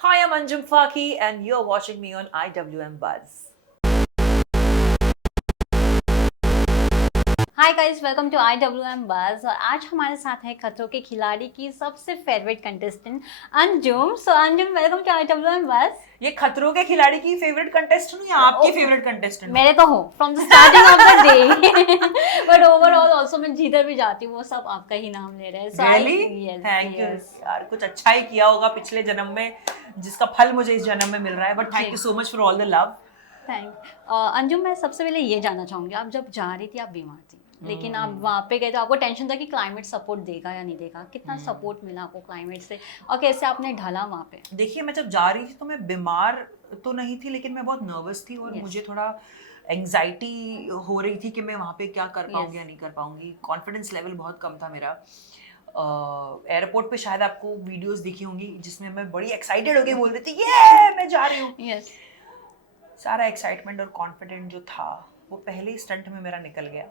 Hi, I'm Anjum Faki, and you're watching me on IWM Buzz. Hi guys, welcome to IWM buzz. और आज हमारे साथ है खतरों के खिलाड़ी की सबसे favourite contestant Anjum. So Anjum, welcome to IWM buzz. ये खतरों के खिलाड़ी की फेवरेट कंटेस्टेंट हूँ या आपकी फेवरेट कंटेस्टेंट? मेरे तो हो from the starting of the day, but overall also मैं जिधर भी जाती हूँ वो सब आपका ही नाम ले रहे हैं। सो Really? Thank you. यार कुछ अच्छा ही किया होगा पिछले जन्म में, जिसका फल मुझे इस जन्म में मिल रहा है। But thank you so much for all the love. Thank Anjum, मैं सबसे पहले ये जानना चाहूंगी, आप जब जा रही थी आप बीमार थी, लेकिन आप वहाँ पे गए तो आपको टेंशन था कि क्लाइमेट सपोर्ट देगा या नहीं देगा, कितना सपोर्ट मिला आपको क्लाइमेट से और कैसे आपने ढला वहाँ पे? देखिए, मैं जब जा रही थी तो मैं बीमार तो नहीं थी, लेकिन मैं बहुत नर्वस थी और Yes. मुझे थोड़ा एंग्जाइटी हो रही थी कि मैं वहाँ पे क्या कर पाऊंगी या Yes. नहीं कर पाऊंगी। कॉन्फिडेंस लेवल बहुत कम था मेरा। एयरपोर्ट पे शायद आपको वीडियोस दिखी होंगी जिसमें मैं बड़ी एक्साइटेड होके बोल देती ये मैं जा रही हूँ। Yes. सारा एक्साइटमेंट और कॉन्फिडेंट जो था वो पहले ही स्टंट में मेरा निकल गया।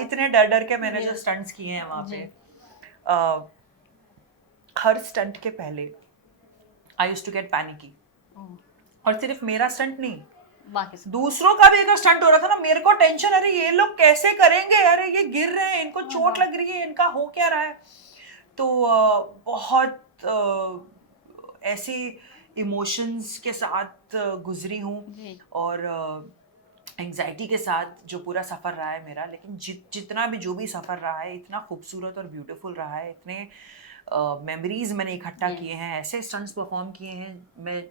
इतने डर डर के मैंने जो स्टंट्स किए हैं वहाँ पे, हर स्टंट के पहले I used to get panicky. और सिर्फ मेरा स्टंट नहीं, बाकी सब दूसरों का भी अगर स्टंट हो रहा था ना, मेरे को टेंशन, अरे ये लोग कैसे करेंगे, अरे ये गिर रहे हैं, इनको चोट लग रही है, इनका हो क्या रहा है। तो बहुत ऐसी इमोशंस के साथ गुजरी हूँ और एंग्जाइटी के साथ जो पूरा सफ़र रहा है मेरा। लेकिन जितना भी जो भी सफ़र रहा है इतना खूबसूरत और ब्यूटीफुल रहा है। इतने मेमोरीज मैंने इकट्ठा किए हैं, ऐसे स्टंट्स परफॉर्म किए हैं, मैं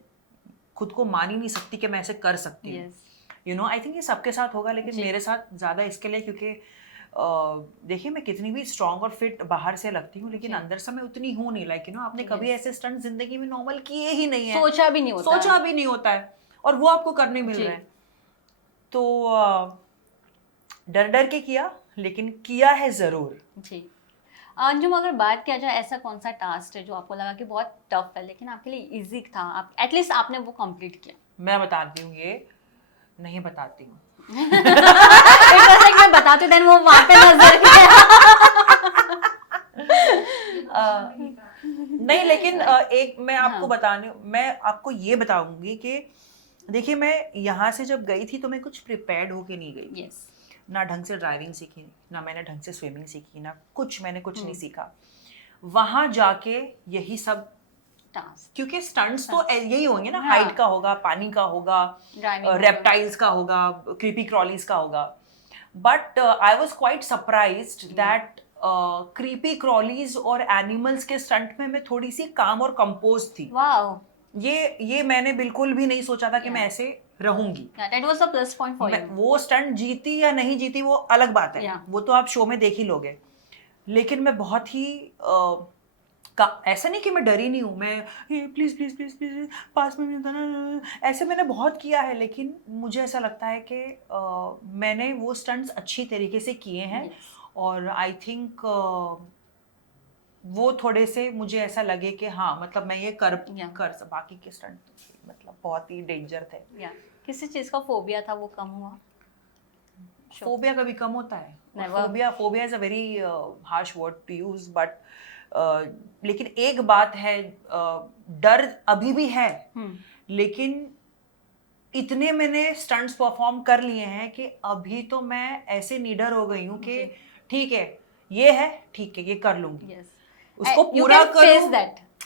खुद को मान ही नहीं सकती कि मैं ऐसे कर सकती हूँ। यू नो, आई थिंक ये सबके साथ होगा, लेकिन मेरे साथ ज़्यादा इसके लिए क्योंकि देखिए, मैं कितनी भी स्ट्रॉन्ग और फिट बाहर से लगती हूँ, लेकिन अंदर से मैं उतनी हूँ नहीं। लाइक यू नो, आपने कभी ऐसे स्टंट जिंदगी में नॉर्मल किए ही नहीं है, सोचा भी नहीं होता है और वो आपको करने मिल रहे हैं। तो डर डर के किया, लेकिन किया है जरूर। जी। अंजुम, अगर बात किया जाए ऐसा कौन सा टास्क है जो आपको लगा कि बहुत टफ है लेकिन आपके लिए इजी था, आप एटलीस्ट आपने वो कंप्लीट किया? मैं बताती हूँ, ये नहीं बताती हूँ। मैं बताती देन वो वहां पे नजर नहीं, लेकिन एक मैं आपको मैं आपको ये बताऊंगी कि देखिए, मैं यहाँ से जब गई थी तो मैं कुछ प्रिपेयर्ड होके नहीं गई। ना ढंग से ड्राइविंग सीखी, ना मैंने ढंग से स्विमिंग सीखी, ना कुछ मैंने कुछ नहीं सीखा। वहां जाके यही सब टास्क, क्योंकि स्टंट्स तो यही होंगे ना, हाइट का होगा, पानी का होगा, रेप्टाइल्स का होगा, क्रीपी क्रॉलीज का होगा। But I was quite surprised that creepy crawlies और एनिमल्स के स्टंट में मैं थोड़ी सी काम और कंपोज थी। वाओ, ये मैंने बिल्कुल भी नहीं सोचा था कि मैं ऐसे रहूंगी। That was a plus point for you. वो स्टंट जीती या नहीं जीती वो अलग बात है, वो तो आप शो में देख ही लोगे। लेकिन मैं बहुत ही ऐसा नहीं कि मैं डरी नहीं हूँ, मैं प्लीज प्लीज प्लीज प्लीज पास में मिलता ना, ऐसे मैंने बहुत किया है। लेकिन मुझे ऐसा लगता है कि मैंने वो स्टंट्स अच्छी तरीके से किए हैं और आई थिंक वो थोड़े से मुझे ऐसा लगे कि हाँ, मतलब मैं ये कर बाकी के स्टंट मतलब बहुत ही डेंजर थे। किसी चीज का फोबिया था वो कम हुआ? फोबिया कभी कम होता है? Phobia is a very harsh word to use, but लेकिन एक बात है, डर अभी भी है, लेकिन इतने मैंने स्टंट्स परफॉर्म कर लिए हैं कि अभी तो मैं ऐसे निडर हो गई हूँ कि ठीक है, ये है, ठीक है, ये कर लूंगी। उसको पूरा करूँ,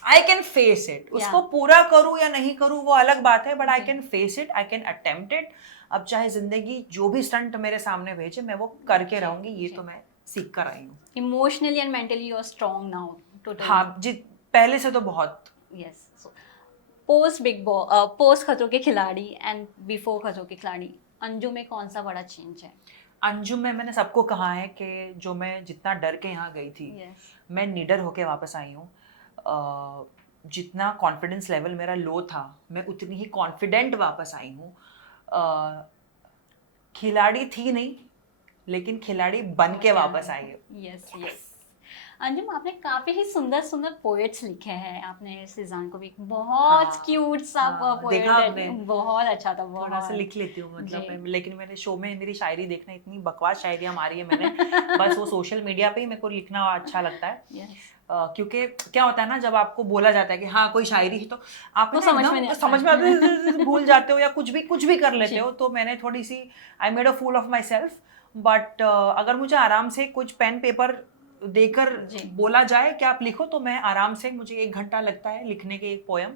आई कैन फेस इट। उसको पूरा करूँ या नहीं करूँ वो अलग बात है, but I can face it, I can attempt it. अब चाहे जिंदगी जो भी स्टंट मेरे सामने भेजे मैं वो करके रहूंगी। ये तो मैं सीख कर आई हूँ। Emotionally and mentally you are strong now totally? हाँ जी, पहले से तो बहुत। Yes. Post Bigg Boss, post Khatron Ke खिलाड़ी एंड बिफोर खतरों के खिलाड़ी, अंजू में कौन सा बड़ा चेंज है? अंजुम में मैंने सबको कहा है कि जो मैं जितना डर के यहाँ गई थी, मैं निडर होके वापस आई हूँ। जितना कॉन्फिडेंस लेवल मेरा लो था, मैं उतनी ही कॉन्फिडेंट वापस आई हूँ। खिलाड़ी थी नहीं, लेकिन खिलाड़ी बन के वापस आई हूँ। यस। अंजुम, आपने काफी ही सुंदर सुंदर पोएट्स लिखे हैं। आपने सीज़न को भी बहुत क्यूट सा पोएट, बहुत अच्छा था। थोड़ा सा लिख लेती हूँ मतलब, लेकिन मेरे शो में मेरी शायरी देखना, इतनी बकवास शायरियाँ मारी है मैंने। बस वो सोशल मीडिया पे ही मेरे को लिखना अच्छा लगता है। क्योंकि क्या होता है ना, जब आपको बोला जाता है कि हाँ कोई शायरी है, तो आप वो समझ में नहीं आता समझ में आता है, भूल जाते हो या कुछ भी कर लेते हो। तो मैंने थोड़ी सी I made a fool of myself, but अगर मुझे आराम से कुछ पेन पेपर देकर बोला जाए कि आप लिखो, तो मैं आराम से, मुझे 1 घंटा लगता है लिखने के एक पोयम,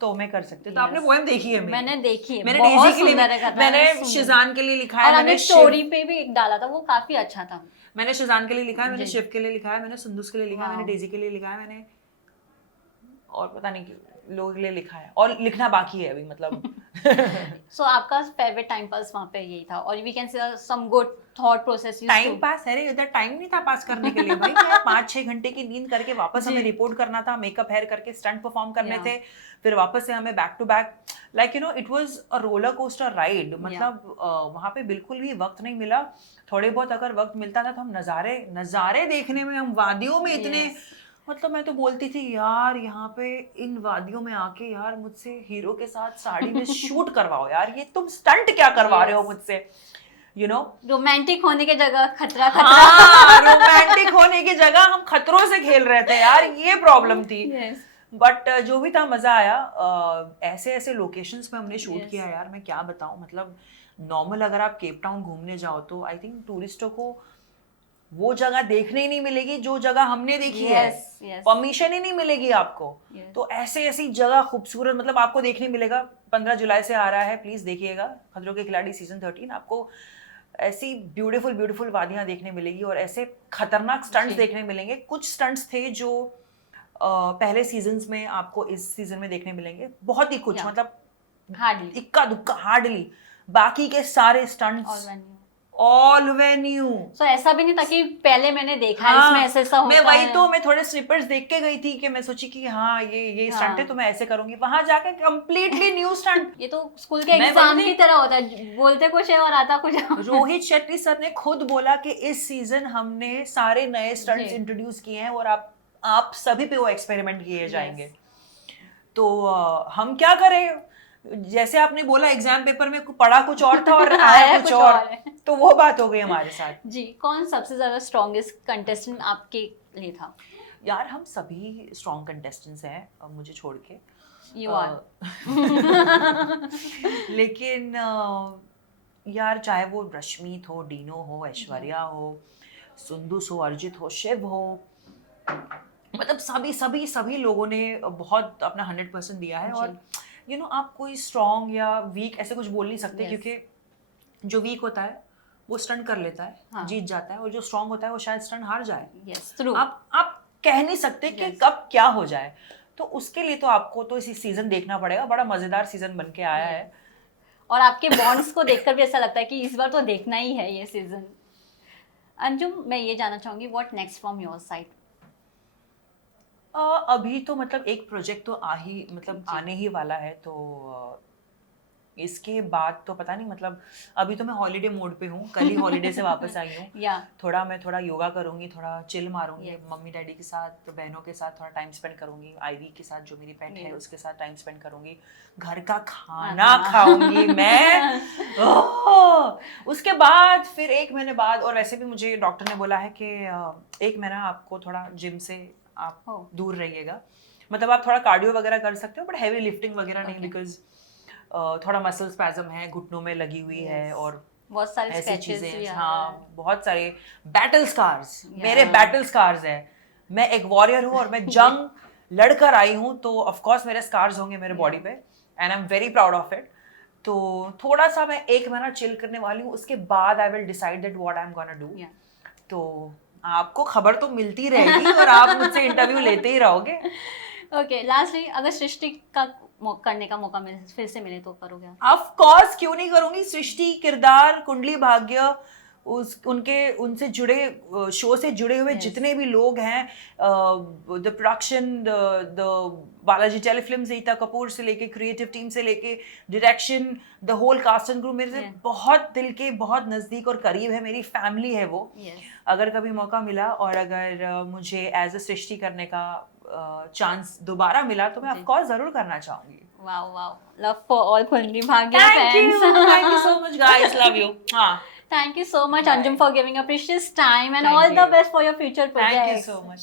तो मैं कर सकती हूँ। तो आपने पोयम देखी है? मैंने देखी है, मैंने बहुत डेजी के लिए सुंदर है, मैंने शिजान के लिए लिखा है, और मैंने हमने स्टोरी पे भी एक डाला था, वो काफी अच्छा था। मैंने शिजान के लिए लिखा है, मैंने शिव के लिए लिखा है, मैंने सुंदुस के लिए लिखा है, मैंने डेजी के लिए लिखा है, मैंने और पता नहीं लोगों के लिए लिखा है, और लिखना बाकी है अभी, मतलब। सो आपका फेवरेट टाइम पास वहाँ पे यही था, और we can say some good thought process. Time pass, अरे इधर टाइम नहीं था पास करने के लिए भाई। 5-6 घंटे की नींद करके वापस हमें रिपोर्ट करना था, मेकअप हेयर करके स्टंट परफॉर्म करने थे, फिर वापस से हमें back to back, like you know it was a roller coaster ride. मतलब वहाँ पे बिल्कुल भी वक्त नहीं मिला। थोड़े बहुत अगर वक्त मिलता था तो हम नज़ारे देखने में, हम वादियों में इतने, मतलब मैं तो बोलती थी यार यहाँ पे इन वादियों में आके यार मुझसे हीरो के साथ साड़ी में शूट करवाओ यार, ये तुम स्टंट क्या करवा रहे हो मुझसे, यू नो। रोमांटिक होने की जगह खतरा रोमांटिक होने की जगह हम खतरों से खेल रहे थे यार, ये प्रॉब्लम थी। बट जो भी था मजा आया। ऐसे ऐसे लोकेशंस पे हमने शूट किया यार, मैं क्या बताऊं। मतलब नॉर्मल अगर आप केप टाउन घूमने जाओ तो आई थिंक टूरिस्टों को वो जगह देखने ही नहीं मिलेगी जो जगह हमने देखी है, परमिशन ही नहीं मिलेगी आपको। तो ऐसे ऐसी जगह खूबसूरत, मतलब आपको देखने मिलेगा। 15 जुलाई से आ रहा है, प्लीज देखिएगा खतरों के खिलाड़ी सीजन 13। आपको ऐसी ब्यूटीफुल वादियां देखने मिलेगी और ऐसे खतरनाक स्टंट्स देखने मिलेंगे। कुछ स्टंट्स थे जो पहले सीजन्स में आपको इस सीजन में देखने मिलेंगे, बहुत ही कुछ, मतलब इक्का दुक्का हार्डली। बाकी के सारे स्टंट्स ऑल वेन्यू। सो ऐसा भी नहीं था कि पहले मैंने देखा है इसमें ऐसे ऐसा होता मैं वही तो मैं थोड़े स्निपर्स देख के गई थी कि मैं सोची कि हाँ ये स्टंट है तो मैं ऐसे करूंगी, वहां जाके कंप्लीटली न्यू स्टंट। ये तो स्कूल के एग्जाम की तरह होता है, बोलते कुछ है और आता कुछ है। रोहित शेट्टी सर ने खुद बोला कि इस सीजन हमने सारे नए स्टंट्स इंट्रोड्यूस किए हैं और आप सभी पे वो एक्सपेरिमेंट किए जाएंगे। तो हम क्या करें, जैसे आपने बोला एग्जाम पेपर में पढ़ा कुछ और था और आया कुछ और, तो वो बात हो गई हमारे साथ। जी, कौन सबसे ज्यादा स्ट्रॉन्गेस्ट कंटेस्टेंट आपके लिए था? यार हम सभी स्ट्रॉन्ग कंटेस्टेंट्स हैं मुझे छोड़ के। You are. लेकिन यार चाहे वो रश्मित हो, डीनो हो, ऐश्वर्या हो, सुंदुस हो, अर्जित हो, शिव हो, मतलब सभी लोगों ने बहुत अपना 100% दिया है। और यू नो आप कोई स्ट्रॉन्ग या वीक ऐसे कुछ बोल नहीं सकते, क्योंकि जो वीक होता है वो स्टंट कर लेता है, जीत जाता है, और जो स्ट्रॉन्ग होता है वो शायद स्टंट हार जाए। आप कह नहीं सकते कि कब क्या हो जाए। तो उसके लिए तो आपको तो इसी सीजन देखना पड़ेगा। बड़ा मजेदार सीजन बन के आया है, और आपके बॉन्ड्स को देखकर भी ऐसा लगता है कि इस बार तो देखना ही है ये सीजन। अंजुम, मैं ये जानना चाहूंगी what next from your side? अभी तो मतलब एक प्रोजेक्ट तो आने ही वाला है, तो इसके बाद तो पता नहीं। मतलब अभी तो मैं हॉलीडे मोड पे हूँ, कल ही हॉलीडे से वापस आई हूँ। मैं थोड़ा योगा करूँगी, थोड़ा चिल मारूंगी, मम्मी डैडी के साथ, बहनों के साथ थोड़ा टाइम स्पेंड करूँगी, आईवी के साथ जो मेरी पेट है उसके साथ टाइम स्पेंड करूँगी, घर का खाना खाऊंगी मैं। उसके बाद फिर 1 महीने बाद, और वैसे भी मुझे डॉक्टर ने बोला है कि 1 महीना आपको थोड़ा जिम से आप दूर रहिएगा। मतलब आप थोड़ा कार्डियो वगैरह कर सकते हो, बट हैवी लिफ्टिंग वगैरह नहीं, बिकॉज थोड़ा मसल स्पैज्म है, घुटनों में लगी हुई है, और बहुत सारी ऐसी चीजें। हाँ, बहुत सारे बैटल स्कार्स, मेरे बैटल स्कार्स हैं। मैं एक वॉरियर हूँ और मैं जंग लड़कर आई हूँ, तो ऑफ कोर्स मेरे स्कार्स होंगे मेरे बॉडी पे, and I am very proud of it. तो थोड़ा सा मैं 1 महीना चिल करने वाली हूँ, उसके बाद I will decide that what I am gonna do. तो आपको खबर तो मिलती रहेगी और आप मुझसे इंटरव्यू लेते ही रहोगे। ओके, लास्टली अगर सृष्टि का करने का मौका मिले, फिर से मिले, तो करोगे? ऑफ कोर्स, क्यों नहीं करूंगी। सृष्टि, किरदार, कुंडली भाग्य, उनसे जुड़े शो से जुड़े हुए जितने भी लोग हैं, the production, the Balaji telefilm से ईता कपूर से लेके क्रिएटिव टीम से लेके direction, the whole cast and crew मेरे से बहुत दिल के बहुत नज़दीक और करीब है, मेरी फैमिली है वो। अगर कभी मौका मिला और अगर मुझे एज अ सृष्टि करने का चांस दोबारा मिला तो मैं ऑफ कोर्स जरूर करना चाहूंगी। Wow, love for all Kundali Bhagya fans. Thank you so much guys, love you. हाँ, thank you so much, Anjum, for giving a precious time, and all the best for your future projects. Thank you so much.